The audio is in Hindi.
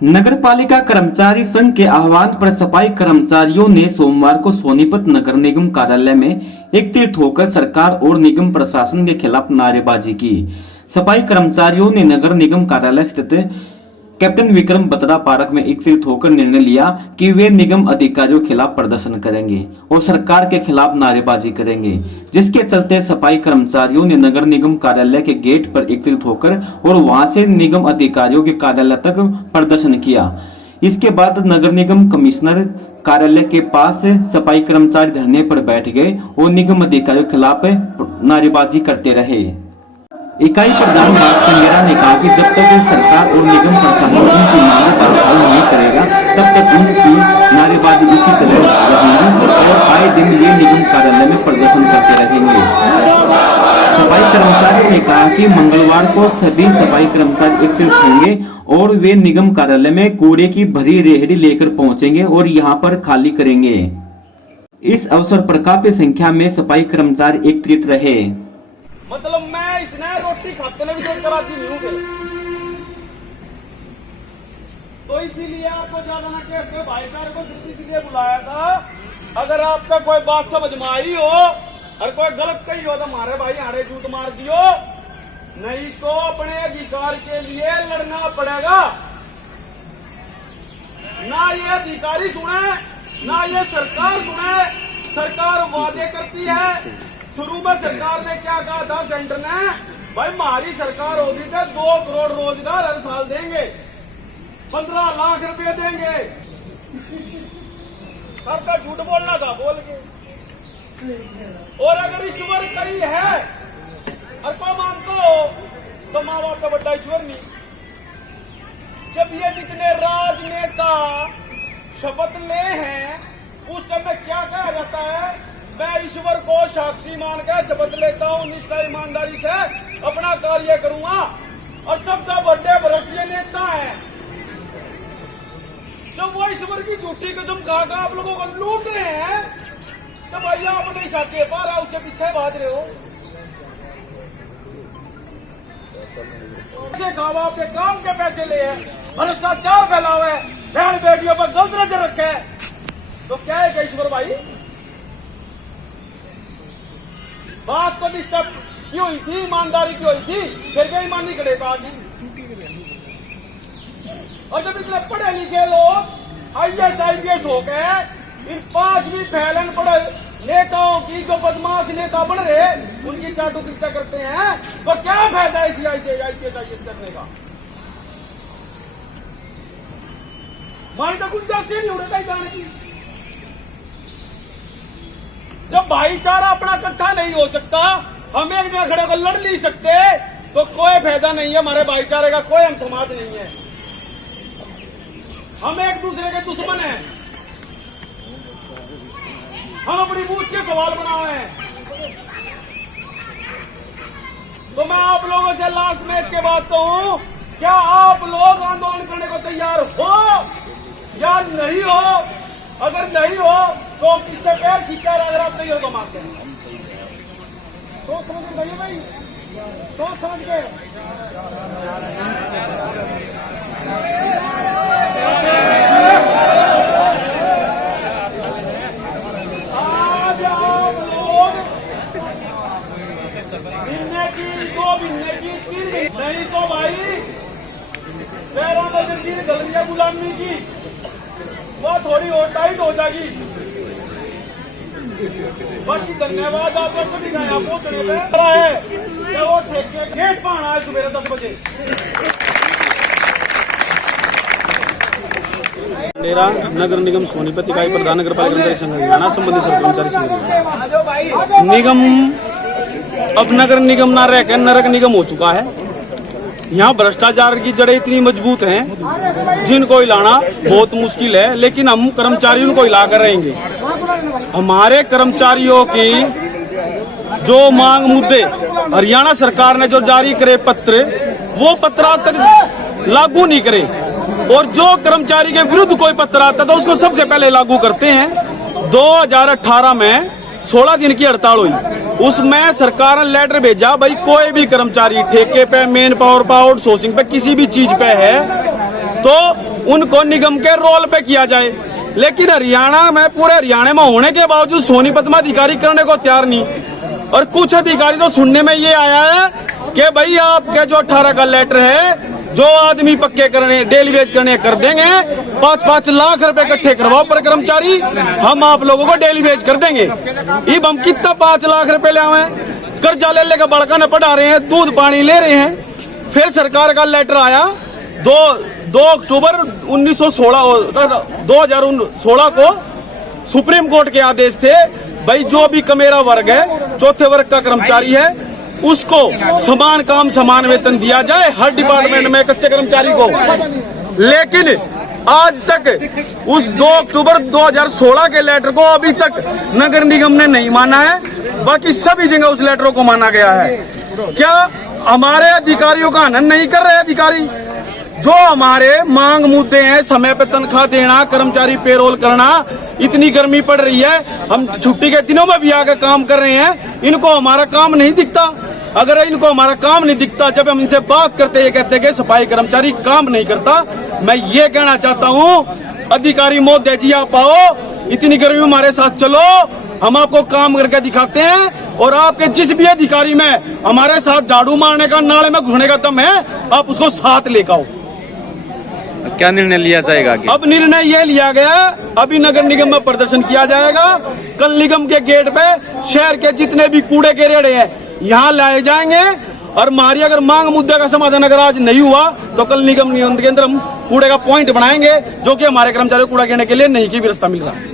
नगरपालिका कर्मचारी संघ के आह्वान पर सफाई कर्मचारियों ने सोमवार को सोनीपत नगर निगम कार्यालय में एकत्रित होकर सरकार और निगम प्रशासन के खिलाफ नारेबाजी की। सफाई कर्मचारियों ने नगर निगम कार्यालय स्थित कैप्टन विक्रम बत्रा पार्क में एकत्रित होकर निर्णय लिया कि वे निगम अधिकारियों के खिलाफ प्रदर्शन करेंगे और सरकार के खिलाफ नारेबाजी करेंगे, जिसके चलते सफाई कर्मचारियों ने नगर निगम कार्यालय के गेट पर एकत्रित होकर और वहां से निगम अधिकारियों के कार्यालय तक प्रदर्शन किया। इसके बाद नगर निगम कमिश्नर कार्यालय के पास सफाई कर्मचारी धरने पर बैठ गए और निगम अधिकारियों के खिलाफ नारेबाजी करते रहे। इकाई प्रधान डॉक्टर मीरा ने कहा कि जब तक सरकार और निगम प्रशासन उनकी मांगों पर हल नहीं करेगा तब तक उनकी नारेबाजी इसी तरह रहेगी और आए दिन ये निगम कार्यालय में प्रदर्शन करते रहेंगे। सफाई कर्मचारियों ने कहा कि मंगलवार को सभी सफाई कर्मचारी एकत्रित होंगे और वे निगम कार्यालय में कूड़े की भरी रेहड़ी लेकर पहुंचेंगे और यहां पर खाली करेंगे। इस अवसर पर काफी संख्या में सफाई कर्मचारी एकत्रित रहे। मतलब मैं इसने रोटी खाते में भी देर कराती नहीं हूँ, तो इसीलिए आपको ज्यादा ना के भाईचारे को सिर्फ इसलिए बुलाया था। अगर आपका कोई बात समझ में आई हो और कोई गलत कही हो तो मारे भाई आड़े जूत मार दियो, नहीं तो अपने अधिकार के लिए लड़ना पड़ेगा। ना ये अधिकारी सुने ना ये सरकार सुने। सरकार वादे करती है। शुरू में सरकार ने क्या कहा था, सेंटर ने, भाई हमारी सरकार होगी तो 2 करोड़ रोजगार हर साल देंगे, 15 लाख रुपए देंगे। सबका झूठ बोलना था, बोल के। और अगर ईश्वर कहीं है और को मानते हो तो माँ बाप का बड़ा ईश्वर नहीं। जब ये जितने राजनेता शपथ ले हैं उस समय क्या कहा जाता है, मैं ईश्वर को साक्षी मानकर शपथ लेता हूँ, निष्ठा ईमानदारी से अपना कार्य करूंगा। और सबसे बड़े भारतीय नेता हैं जब वो ईश्वर की झूठी कसम खाकर आप लोगों को लूट रहे हैं तो भाई आप नहीं साके पारा उसके पीछे भाग रहे हो। आपके काम के पैसे ले हैं, भ्रष्टाचार फैला हुआ है, बहन बेटियों पर गलत नजर रखे है, तो क्या है ईश्वर भाई? बात तो डिस्टर्ब की हुई थी, ईमानदारी की हुई थी, फिर क्या ईमानी खड़े था आगे। और जब इतने पढ़े लिखे लोग IAS IPS हो गए, इन 5वीं फैलन पढ़े नेताओं की जो बदमाश नेता बन रहे उनकी चाटुकरिता करते हैं, तो क्या फायदा इसी IAS IPS करने का? हमारी तो गुंजाइश नहीं उड़ेगा जाने की। जब भाईचारा अपना इकट्ठा नहीं हो सकता, हम एक जगह खड़े होकर लड़ नहीं सकते, तो कोई फायदा नहीं है हमारे भाईचारे का। कोई हम समाज नहीं है, हम एक दूसरे के दुश्मन हैं। हम अपनी बूझ के सवाल बनाए हैं। तो मैं आप लोगों से लास्ट में एक के बात कहूं, क्या आप लोग आंदोलन करने को तैयार हो या नहीं हो? अगर नहीं हो तो पीछे पैर खींचा, अगर आप नहीं हो तो मारते हैं। सोच समझ के भाई, सोच समझ के। आज आप लोग भिन्ने की 2 भिन्ने की 3 नहीं तो भाई पैरों में जंजीर गल गया गुलामी की, वो थोड़ी और टाइट हो जाएगी। बाकी धन्यवाद आपका सभी का यहाँ पहुंचने पे है कि वो ठेके गेट पर आना है सुबह 10 बजे। मेरा नगर निगम सोनीपत इकाई प्रधान नगरपालिका कर्मचारी संघ हरियाणा संबंधित कर्मचारी संघ निगम अब नगर निगम ना रहकर नरक निगम हो चुका है। यहाँ भ्रष्टाचार की जड़ें इतनी मजबूत हैं जिनको हिलाना बहुत मुश्किल है, लेकिन हम कर्मचारियों को हिला कर रहेंगे। हमारे कर्मचारियों की जो मांग मुद्दे हरियाणा सरकार ने जो जारी करे पत्र, वो पत्र आज तक लागू नहीं करे, और जो कर्मचारी के विरुद्ध कोई पत्र आता तो उसको सबसे पहले लागू करते हैं। 2018 में 16 दिन की हड़ताल हुई, उसमें सरकार ने लेटर भेजा, भाई कोई भी कर्मचारी ठेके पे, मेन पावर पे, आउटसोर्सिंग पे, किसी भी चीज पे है तो उनको निगम के रोल पे किया जाए। लेकिन हरियाणा में, पूरे हरियाणा में होने के बावजूद सोनीपत में अधिकारी करने को तैयार नहीं। और कुछ अधिकारी तो सुनने में ये आया है कि भाई आपके जो 18 का लेटर है, जो आदमी पक्के करने, डेली वेज करने कर देंगे, 5-5 लाख रुपए इकट्ठे करवाओ पर कर्मचारी, हम आप लोगों को डेली वेज कर देंगे। अब हम कितना 5 लाख रुपए ले आवे, कर्जा ले लेकर बड़का न पढ़ा रहे हैं, दूध पानी ले रहे हैं। फिर सरकार का लेटर आया 2 अक्टूबर 2016 को सुप्रीम कोर्ट के आदेश थे, भाई जो भी कमेरा वर्ग है, चौथे वर्ग का कर्मचारी है, उसको समान काम समान वेतन दिया जाए हर डिपार्टमेंट में कच्चे कर्मचारी को। लेकिन आज तक उस 2 अक्टूबर 2016 के लेटर को अभी तक नगर निगम ने नहीं माना है, बाकी सभी जगह उस लेटर को माना गया है। क्या हमारे अधिकारियों का हनन नहीं कर रहे अधिकारी? जो हमारे मांग मुद्दे हैं, समय पे तनख्वाह देना, कर्मचारी पेरोल करना, इतनी गर्मी पड़ रही है, हम छुट्टी के दिनों में भी आकर काम कर रहे हैं, इनको हमारा काम नहीं दिखता। अगर इनको हमारा काम नहीं दिखता, जब हम इनसे बात करते ये कहते हैं कि सफाई कर्मचारी काम नहीं करता। मैं ये कहना चाहता हूँ, अधिकारी महोदय जी आप आओ, इतनी गर्मी में हमारे साथ चलो, हम आपको काम करके दिखाते हैं। और आपके जिस भी अधिकारी में हमारे साथ झाड़ू मारने का, नाले में घुसने का दम है, आप उसको साथ लेकर आओ। क्या निर्णय लिया जाएगा आगे? अब निर्णय ये लिया गया, अभी नगर निगम में प्रदर्शन किया जाएगा। कल निगम के गेट पे शहर के जितने भी कूड़े के रेड़े हैं यहाँ लाए जाएंगे। और हमारी अगर मांग मुद्दे का समाधान अगर आज नहीं हुआ तो कल निगम के अंदर हम कूड़े का पॉइंट बनाएंगे, जो कि हमारे कर्मचारियों को कूड़ा गिरने के लिए नहीं की व्यवस्था मिल रहा है।